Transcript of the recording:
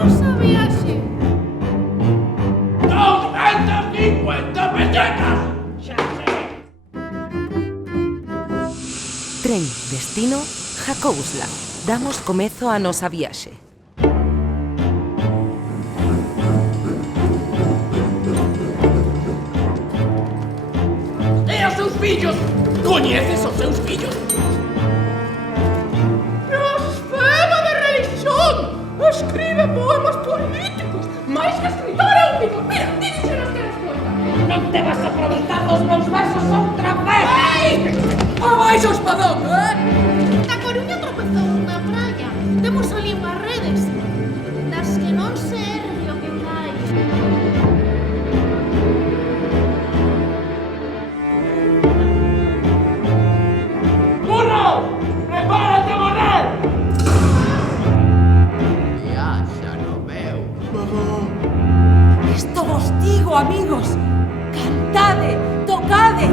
nosa viaxe. 250 pesetas! Xa sei. Tren destino Jacobusla. Damos comezo a nosa viaxe. E os seus fillos? Coñeces os seus fillos? Blasfema de religión! Escribe poemas políticos, máis que escritor épico. Mira, díxenos que las conta. Non te vas a aproveitar dos meus versos outra vez! Abaixo o espadón, Na Coruña tropezou na praia. Temos ali unhas redes das que non se ergue o que cae. Burro! Prepárate a morrer! Viaxa no meu. Esto vos digo, amigos. Cantade, tocade,